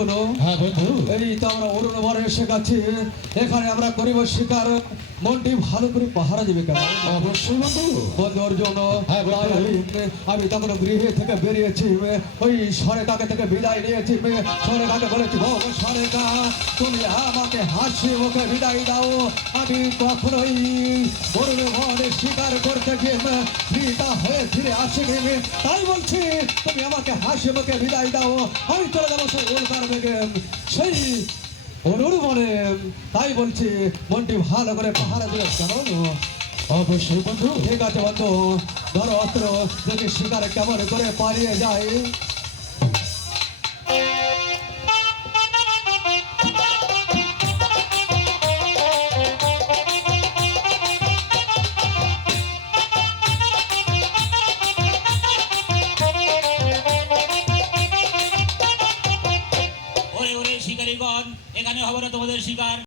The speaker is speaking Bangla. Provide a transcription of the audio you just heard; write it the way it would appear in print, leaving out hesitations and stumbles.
অর্জুন, হ্যাঁ বন্ধু, এই তো আমরা অরুণ বনে এসে গেছি। এখানে আমরা করিব শিকার। মনটি ভালো করে পাহারা দেবে কেন? অবশ্যই বন্ধু। বন্ধু অর্জুন, হ্যাঁ বন্ধু। আমি তখন গৃহে থেকে বেরিয়েছি। ওই সরেকাকে থেকে বিদায় নিয়েছি। সরেকাকে বলেছি, ও সরেকা, তুমি আমাকে হাসি মুখে বিদায় দাও। আমি কখনোই অরুণ বনে শিকার করতে গিয়ে ফিতা হয়ে ফিরে আসিনি। তাই বলছি, তুমি আমাকে হাসি মুখে বিদায় দাও। আমি চলে যাবো সেই উল্কার বেগে, সেই অরুণ বনে। তাই বলছি, মনটি ভালো করে পাহারা দিলে কেন? অবশ্যই বন্ধু। ঠিক আছে বন্ধু, ধরো অস্ত্র, যদি শিকারে কেমন করে পালিয়ে যায়। ওরে ওরে শিকারীগণ, এখানে হবে না তোমাদের শিকার।